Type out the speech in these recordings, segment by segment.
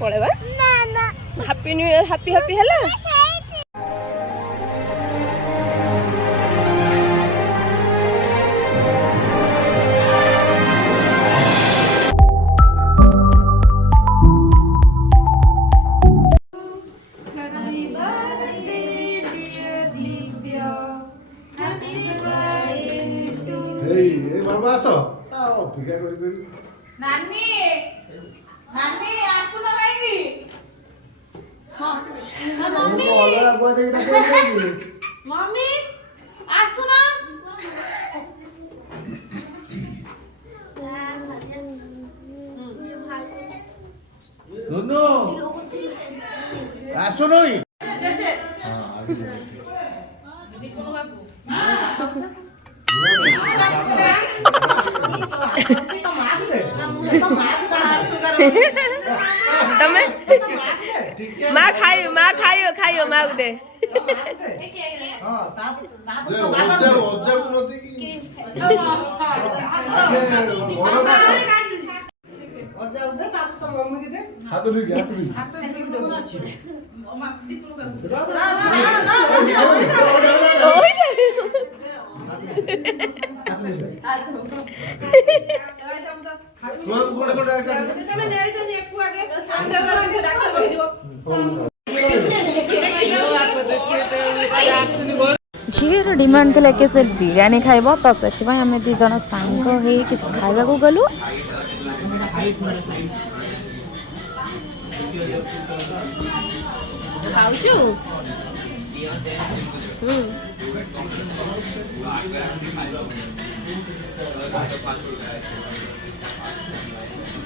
पळेबा happy new year happy happy हला mummy आसुना दोनों आसो नहीं तमे माँ खाइयो खाइयो माँ दे झीर डिमांड थी कि से बिरियानी खाइब तो से आम दीज सांग हो खाइबा को गलु खाऊचु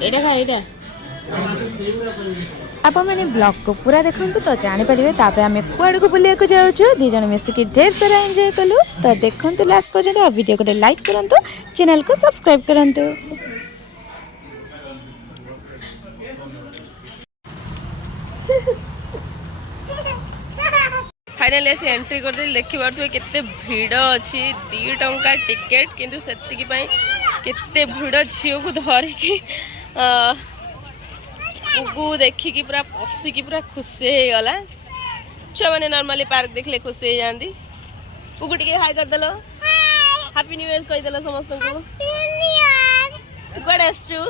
एटा खा एटा आपण मैंने ब्लॉग को पूरा देखु तो जानीपर तापर आम कुआड़ को बुलिया को जाऊँ दी जन मिसिकी ढेर सारा एंजॉय कलु तो देखु लास्ट पर्यंत और वीडियो को लाइक करंतु चैनल को सब्सक्राइब करंतु। फाइनली ऐसे एंट्री कर दे देखि पारथु केते भीड़ अछि 2 टंका टिकेट किंतु सेतिकी पई केते भीड़ झियो को धरिकी पुगु देखिकी पूरा पशिकी पूरा खुशी हो गला छुआ मैंने नॉर्मली पार्क देखले खुशी हो जांदी पुगु टिके हाय कर देलो हैप्पी न्यू ईयर कहि देलो समस्त को हैप्पी न्यू ईयर तू कोड आछू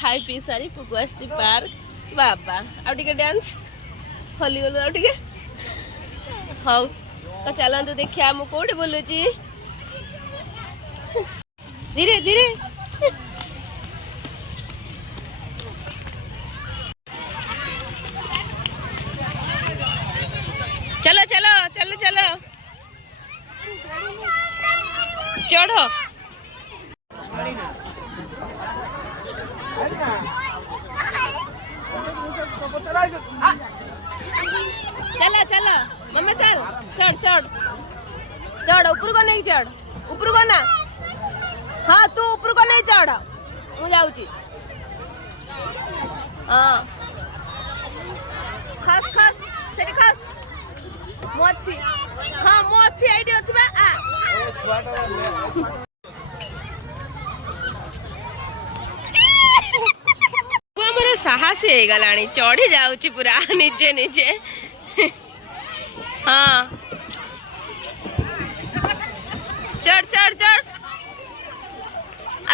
खाई पी सारी पुगु आछी पार्क बाबा आ टिके डांस हली गलो आ टिके हाउ तो चलंतु देखिया मु कोड बोलु छी धीरे धीरे चलो चलो चलो चलो चढ़ो चलो चलो मम्मा चल चढ़ चढ़ चढ़ ऊपर को नहीं चढ़ ऊपर को ना हाँ तू ऊपर को नहीं चढ़ मु जाऊची हाँ खास खास सेठी खास मु अच्छी हाँ मु अच्छी आईडी अच्छी बा हमर साहसी हो गलानी चढ़ी जाऊची पूरा निजे निजे हाँ चढ़ चढ़ चढ़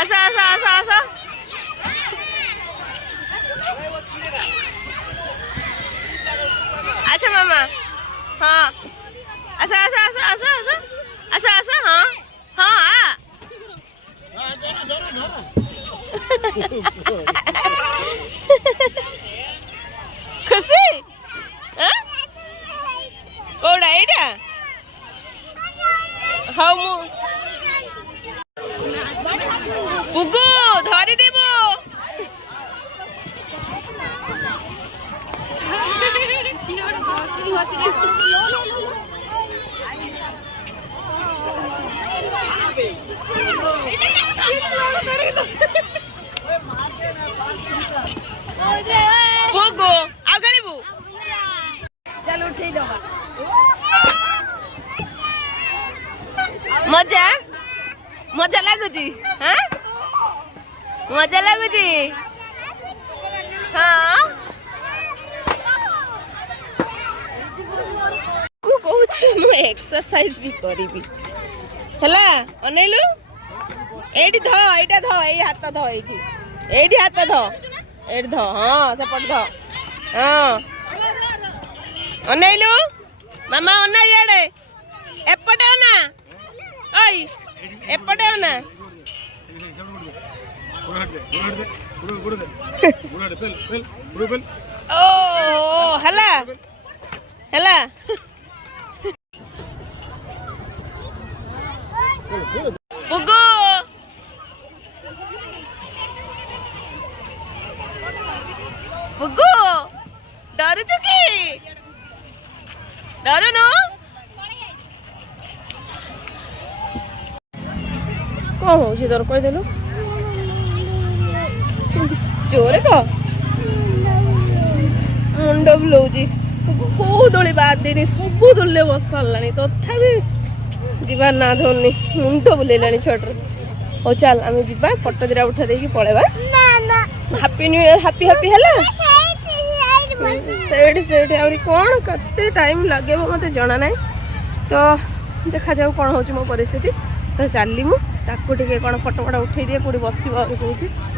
आसा आसा आसा आसा अच्छा मामा हाँ आसा आसा आसा आसा आसा आसा आसा हाँ हाँ खुशी कोड़ा एटा हाँ मु पुगु धरी देबो पुगु आ गलिबु चल उठे दो मजा मजा लागुची हाँ मजा लागुची हाँ को कहूची मु एक्सरसाइज भी करिबी हला अनेलु एडी ध एटा ध ए हाथ ध एठी एडी हाथ ध एडी ध हां सपट ध हां अनेलु मामा अना याडे एपटे ना ओई एपटे ना ओ हला हला पुगु पुगु डरू चुकी डरू नो कौन हो तोर कह देलु जोरे कह मुंड बुलाऊँ कौ दोली बाद देनी सब दोले बस सारा तथापि जीवार ना धरनी मुंड बुलेला छुआटर हो चल आम जा फटो दिरा उठा देकी पलैबा happy new year happy happy है कौन कते टाइम लगे मत जना ना तो देखा जाऊ कौन हो मो परिस्थिति तो चली मुझे कौन फटो फटा उठे दिए कौटी बस कहूँ